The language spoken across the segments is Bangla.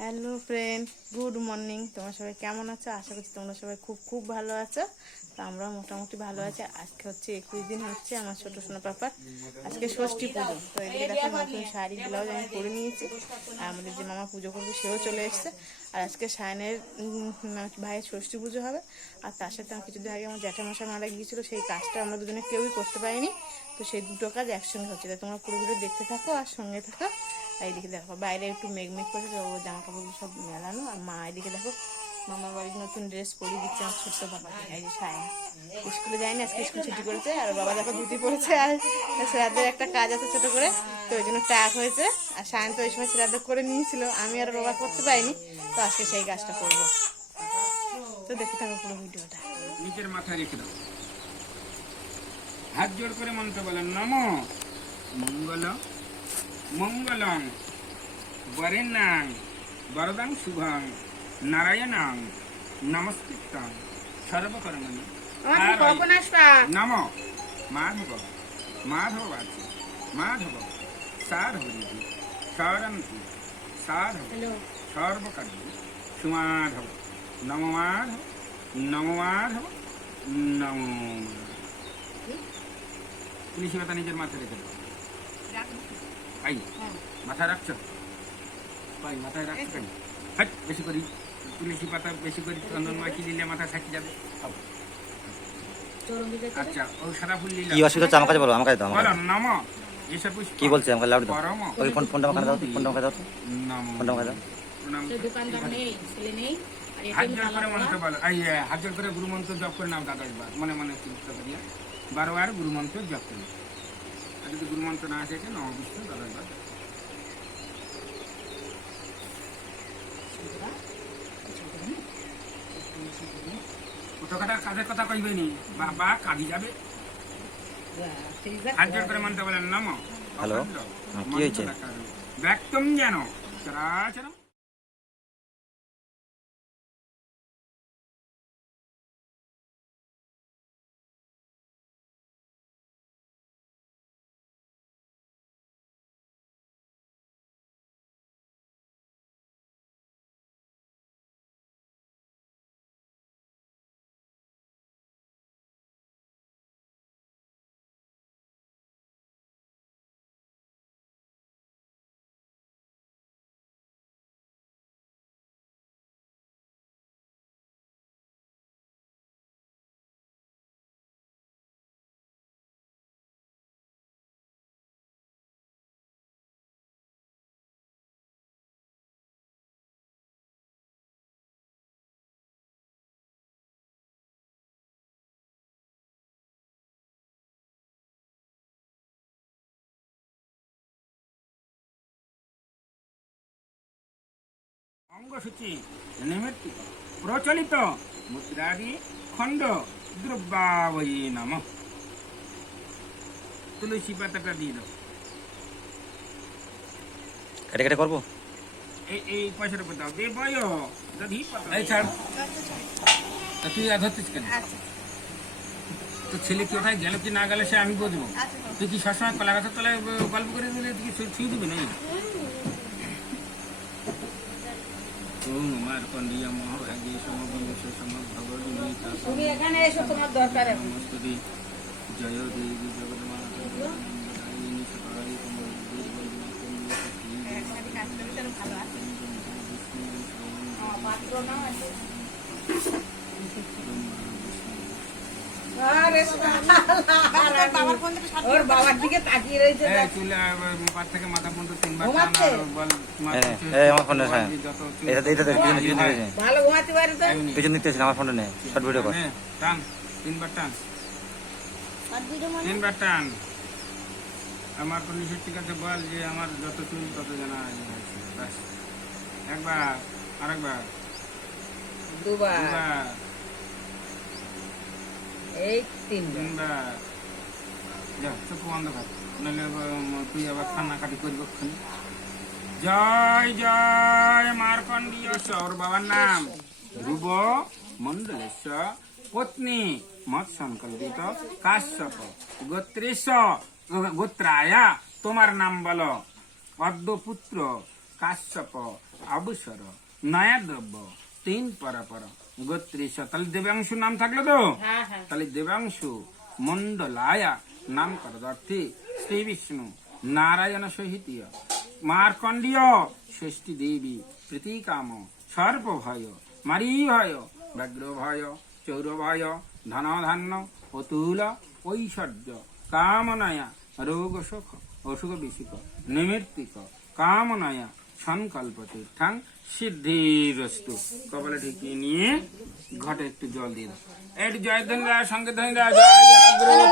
Hello friend, good morning. তোমরা সবাই কেমন আছো? আশা করছি তোমরা সবাই খুব খুব ভালো আছো। তো আমরা মোটামুটি ভালো আছি। আজকে হচ্ছে একুশ দিন হচ্ছে আমার ছোট সোনা পাপার। আজকে ষষ্ঠী পুজো। তো এদিকে দেখো নতুন শাড়ি, ব্লাউজ আমি পরে নিয়েছি। আর আমাদের যে মামা পুজো করবে, সেও চলে এসছে। আর আজকে সায়নের ভাইয়ের ষষ্ঠী পুজো হবে। আর তার সাথে আমার কিছুদিন আগে আমার জ্যাঠামশাই মারা গিয়েছিল। সেই কাজটা আমরা দুজনে কেউই করতে পারিনি। তো সেই দুটো কাজ একসঙ্গে হচ্ছে। তোমরা পুরো দেখতে থাকো আর সঙ্গে থাকো। এইদিকে দেখো, বাইরে একটু মেঘ মেঘ করেছে, তো জামা কাপড়গুলো সব মেলানো। আর মা এদিকে দেখো, মামার বাড়ির নতুন ড্রেস পরিয়ে দিচ্ছে আমার ছোট্ট বাবাকে। এই যে সায়া। স্কুলে যায়নি, আজকে স্কুল ছুটি করেছে, আর বাবা দেখো ধুতি পড়েছে, আর শ্রাদ্ধের একটা কাজ আছে ছোট করে, তো ওই জন্য টাক হয়েছে। আর সায়ন তো ওই সময় শ্রাদ্ধ করে নিয়েছিল, আমি আর বাবা করতে পারিনি, তো আজকে সেই কাজটা করব। তো দেখতে থাকো পুরো ভিডিওটা। নিচের মাথায় রেখে দাও। হাত জোর করে মন্ত্র বলেন নম। মঙ্গল মঙ্গলং বরেণ্যাং বরদাং শুভং নারায়ণাং নমস্কৃতাং। সর্বকর্মণি। নম। মাধব। মাধব আছে মাধব। সাধবরিধি সরন্তি। সাধব সর্বকার্য সুমাধব। নম মাধব। নম মাধব। নম তুলসী পাতা নিজের মাথায় রেখে আই মাথায় রাখছো? পাই মাথায় রাখছো কেন? হাট বেশি করি। তুলসী পাতা বেশি করে চন্দন মাখি দিলে মাথা থাকি যাবে। খাও। আচ্ছা ও সাদা ফুল নিলাম কি অসুবিধা আমার কাছে বলো আমার কাছে দাও। বলো কাছে এসব কি বলছে? আমাকে লাউড দাও। ওই ফোন ফোনটা আমাকে দাও ফোনটা আমাকে দাও তো, ফোনটা আমাকে দাও। দোকানদার নেই ছেলে নেই আর হাত করে মন্ত্র বলো। এই এ, করে গুরু মন্ত্র জপ করে নাও দাদা একবার। মনে মনে চিন্তা করিয়া। বারবার গুরু মন্ত্র জপ করে আর যদি গুরু মন্ত্র না শেখেন অবশ্যই একবার কাজের কথা কইবে নি বাবা কাঁদি যাবে হাত জোর করে মানতে বলেন নম হ্যালো? হ্যাঁ, কি হয়েছে? ব্যক্তম যেন চরাচরম অঙ্গসূচি প্রচলিত মুদ্রাদি খণ্ড দ্রব্যাবয়ী নাম। তুলসী পাতাটা দিয়ে দাও। কেটে কেটে করব? এই এই পয়সার উপর দাও। দে বয় পাতা। এই ছাড়। তা তুই আর ধরতিস কেন? তো ছেলে কি ওঠায় গেল কি না গেলে সে আমি বুঝব। তুই কি সবসময় কলা গাছের তলায় গল্প করে দিলে? তুই কি ছুঁয়ে দিবি নাকি? ওম আমার কন্ডিয়া মহাভাগ্যে সমবংশ তুমি এখানে এসো তোমার দরকার এখন। জয় দেবী জগন্মাতা আছে পাত্র না আছে ওর বাবার দিকে তাকিয়ে রয়েছে থেকে মাথা পর্যন্ত তিনবার আমার ফোনে হ্যাঁ। হ্যাঁ। ভালো ঘুমাতে পারে তো? পিছন দিতেছে আমার ফোনটা নে শর্ট ভিডিও কর। টান তিনবার টান। তিনবার টান। আমার কন্ডিশন ঠিক আছে বল যে আমার যত চুল তত জানা ব্যাস। একবার আরেকবার। দুবার। এই তিন তিনবার যা, চোখ বন্ধ কান্নাকাটি করবি ওখানে জয় জয় মার্কণ্ডীয়শ্বর বাবার নাম ধ্রুব মণ্ডলেশ্বর, পত্নী মত সংকল্পিত কাশ্যপ গোত্রেশ, গোত্রায়া, তোমার নাম বলো। পদ্মপুত্র কাশ্যপ, অবসর নয়া দ্রব্য তিন পরপর। গোত্রীশ তাহলে দেবাংশু নাম থাকল তো? হ্যাঁ হ্যাঁ। তাহলে দেবাংশু মন্ডলায়া নাম করদার্থে শ্রী বিষ্ণু নারায়ণ সহিতীয় মার্কণ্ডীয় ষষ্ঠী দেবী প্রীতিকাম সর্পভয় মারিভয় ব্যগ্রভয় চৌরভয় ধনধান্য অতুল ঐশ্বর্য কামনায়া রোগ সুখ অসুখ বিসুখ নিমিত্তিক কামনয়া সংকল্প ঠাং সিদ্ধিরস্তু কপালে ঠেকিয়ে নিয়ে ঘটে একটু জল দিয়ে দাও একটু জয়ধন রায় সঙ্গে ধনী রায় জয় জয় গুরু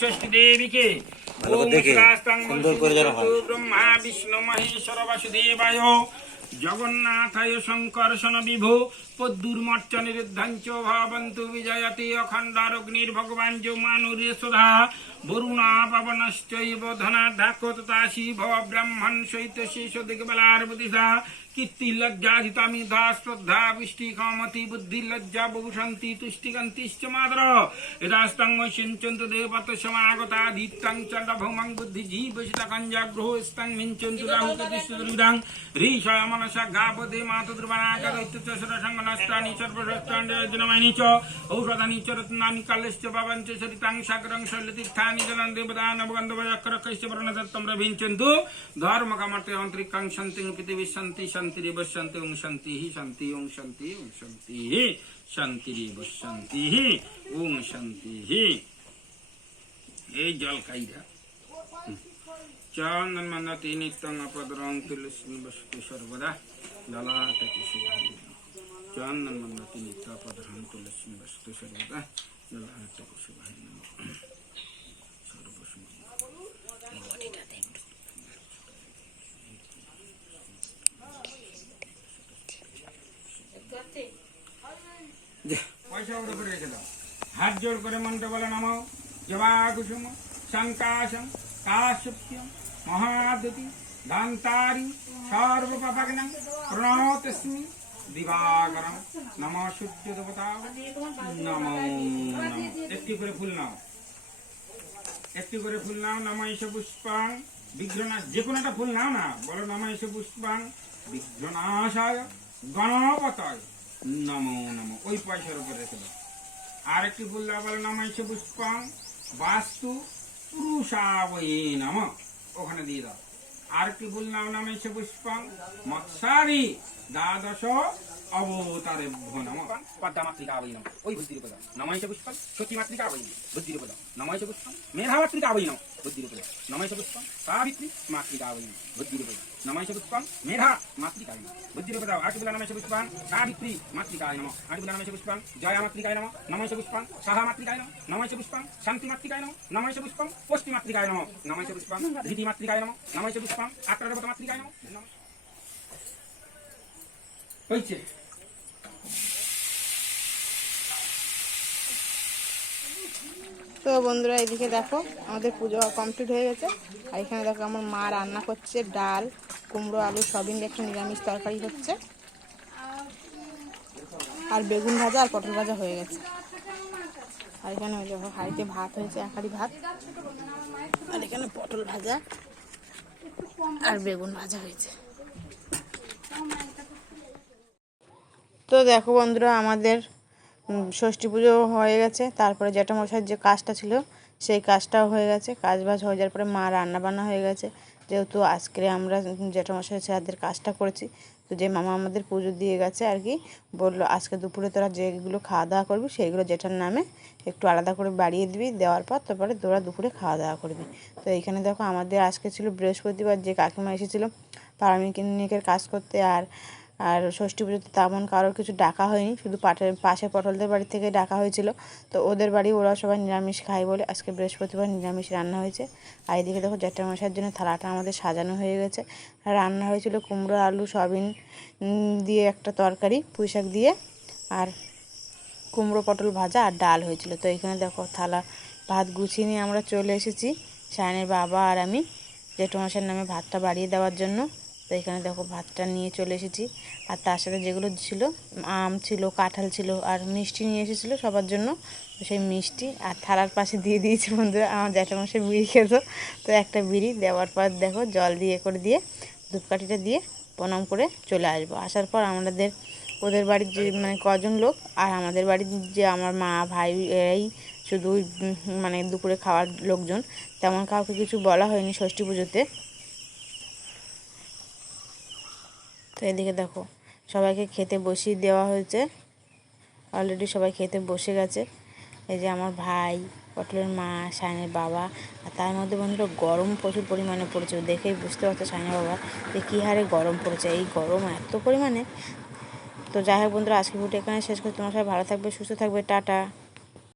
ষষ্ঠী দেবীকে। ব্রহ্মা বিষ্ণু মহেশ্বর বাসুদেবায় জগন্নাথায় শঙ্কর্ষণ বিভু। পদ্দুর্মর্চ নিরুদ্ধাঞ্চ ভবন্তু বিজয়তে অখণ্ডারগ্নির ভগবান যৌমানুরে সুধা বরুণা পবনশ্চৈব ধনা ধাক্য তথা শিব ব্রাহ্মণ সহিত শেষ দিগবলার বুদ্ধিষা কীর্তি লজ্জাহিতামিধা শ্রদ্ধা বৃষ্টি কামতি বুদ্ধি লজ্জা বহুশান্তি তুষ্টিকান্তিশ্চ মাদর এদাস্তং সিঞ্চন্ত দেবত সমাগতা দীপ্তং চণ্ডভৌমং বুদ্ধি জীবসিতাকং জাগ্রহস্তং মিঞ্চন্তু রাহুকতিষ্ঠুদাং ঋষয় মনসা গাবদে মাতদ্রুবানাগা দৈত্যচ সরসঙ্গনষ্টানি সর্বশস্তাণ্ডজনমানি চ ঔষধানি চ রত্নানি কালেশ্চ ভবঞ্চ সরিতাং সাগরং শৈলতীর্থানি জলং দেবতা নবগন্ধ বয়ক্রকৈশ্চ বর্ণদত্তম রভিঞ্চন্তু ধর্মকামর্তে অন্তরিকাং সন্তিং পৃথিবী সন্তি शान्तिरेव शान्ति ओं शान्तिः शान्ति ओं शान्ति ओं शान्तिः শান্তিরেব শান্তি ওম শান্তি এই জল খাইরা চন্দন মন্নতি নিত্যং অপদরং তুলসী বস্তু সর্বদা জলাতকে চন্দন মন্নতি নিত্য অপদরং তুলসী বস্তু সর্বদা জলাতকে শুভায় হাত জোর করে মন্ত্র বলে, নামাও। জবা কুসুম শঙ্কাশম কাশ্যপ্যম মহাদতি, দান্তারি প্রণতস্মি নম সূর্য দেবতা নমো। একটি করে ফুল নাও। একটি করে ফুল নাও নমঃ পুষ্পাং, বিঘ্ননাশ যে কোনো একটা ফুল নাও না। বলো নমঃ পুষ্পাং, বিঘ্ননাশায়, গণপতায়। নমো নমো। ওই পয়সার উপরে রেখে আর একটি ফুল দাও বলো পুষ্পাং বাস্তু পুরুষাবয়ে নম ওখানে দিয়ে দাও। আর একটি ফুল নাম নমঃ পুষ্পাং মৎসারি দ্বাদশ অবতারে নম পদ্মা মাতৃকা আবৈ নম ওই বুদ্ধির উপর দাও নমঃ পুষ্পাং সতী মাতৃকা আবৈ বুদ্ধির উপর দাও নমঃ পুষ্পাং মেধা মাতৃকা আবৈ নম বুদ্ধির উপর দাও নমঃ পুষ্পাং সাবিত্রী মাতৃকা আবৈ বুদ্ধির উপর দাও নমঃ পুষ্পাং মেধা মাতৃকায় নম বুদ্ধির উপর আট বলা নমঃ পুষ্পাং সাবিত্রী মাতৃকায় নম আট বলা নমঃ পুষ্পাং জয়া মাতৃকায় নম নমঃ পুষ্পাং সাহা মাতৃকায় নম নমঃ পুষ্পাং শান্তি মাতৃকায় নম নমঃ পুষ্পাং পুষ্টি মাতৃকায় নম নমঃ পুষ্পাং ধৃতি মাতৃকায় নম নমঃ পুষ্পাং আক্রাদেবতা মাতৃকায় নম নমঃ হয়েছে তো বন্ধুরা, এদিকে দেখো, আমাদের পুজো কমপ্লিট হয়ে গেছে। আর এখানে দেখো, আমার মা রান্না করছে ডাল, কুমড়ো, আলু দিয়ে একটা নিরামিষ তরকারি হচ্ছে। আর বেগুন ভাজা আর পটল ভাজা হয়ে গেছে। আর এখানে ওই দেখো, হাঁড়িতে ভাত হয়েছে, এক হাঁড়ি ভাত। আর এখানে পটল ভাজা আর বেগুন ভাজা হয়েছে। তো দেখো বন্ধুরা, আমাদের ষষ্ঠী পুজো হয়ে গেছে। তারপরে জ্যাঠামশাইয়ের যে কাজটা ছিল, সেই কাজটাও হয়ে গেছে। কাজ বাজ হয়ে যাওয়ার পরে মা রান্না বান্না হয়ে গেছে। যেহেতু আজকে আমরা জ্যাঠামশাই ছেলেদের কাজটা করেছি, তো যে মামা আমাদের পুজো দিয়ে গেছে আর কি, বলল আজকে দুপুরে তোরা যেগুলো খাওয়া দাওয়া করবি, সেইগুলো যেটার নামে একটু আলাদা করে বাড়িয়ে দিবি। দেওয়ার পর তারপরে তোরা দুপুরে খাওয়া দাওয়া করবি। তো এইখানে দেখো আমাদের আজকে ছিল বৃহস্পতিবার, যে কাকিমা এসেছিল পারমিকিনিকের কাজ করতে। আর আর ষষ্ঠী পুজোতে তেমন কারোর কিছু ডাকা হয়নি, শুধু পাটের পাশে পটলদের বাড়ি থেকে ডাকা হয়েছিল। তো ওদের বাড়ি ওরা সবাই নিরামিষ খায় বলে আজকে বৃহস্পতিবার নিরামিষ রান্না হয়েছে। আর এদিকে দেখো জ্যাঠা মশাইয়ের জন্য থালাটা আমাদের সাজানো হয়ে গেছে। রান্না হয়েছিল কুমড়ো, আলু, সয়াবিন দিয়ে একটা তরকারি, পুঁই শাক দিয়ে। আর কুমড়ো, পটল ভাজা আর ডাল হয়েছিল। তো এখানে দেখো থালা, ভাত গুছিয়ে নিয়ে আমরা চলে এসেছি। সায়নের বাবা আর আমি জেঠু মাসের নামে ভাতটা বাড়িয়ে দেওয়ার জন্য। তো এখানে দেখো ভাতটা নিয়ে চলে এসেছি। আর তার সাথে যেগুলো ছিল, আম ছিল, কাঁঠাল ছিল আর মিষ্টি নিয়ে এসেছিল সবার জন্য। সেই মিষ্টি আর থালার পাশে দিয়ে দিয়েছি বন্ধুরা, আমার জ্যাঠামশাই বিড়ি খেত। তো একটা বিড়ি দেওয়ার পর দেখো জল দিয়ে করে দিয়ে ধূপকাঠিটা দিয়ে প্রণাম করে চলে আসব। আসার পর আমাদের ওদের বাড়ির যে মানে কজন লোক আর আমাদের বাড়ির যে আমার মা, ভাই এরাই শুধু মানে দুপুরে খাওয়ার লোকজন, তেমন কাউকে কিছু বলা হয়নি ষষ্ঠী পুজোতে। তো এদিকে দেখো, সবাইকে খেতে বসিয়ে দেওয়া হয়েছে। অলরেডি সবাই খেতে বসে গেছে। এই যে আমার ভাই, পটলের মা, সায়নের বাবা, আর তার মধ্যে বন্ধুরা গরম প্রচুর পরিমাণে পড়েছে। দেখেই বুঝতে পারছ সায়নের বাবা, যে কী হারে গরম পড়েছে। এই গরম এত পরিমাণে। তো যাই হোক বন্ধুরা আজকে ভিডিও এখানে শেষ করছি। তোমার সবাই ভালো থাকবে, সুস্থ থাকবে। টাটা।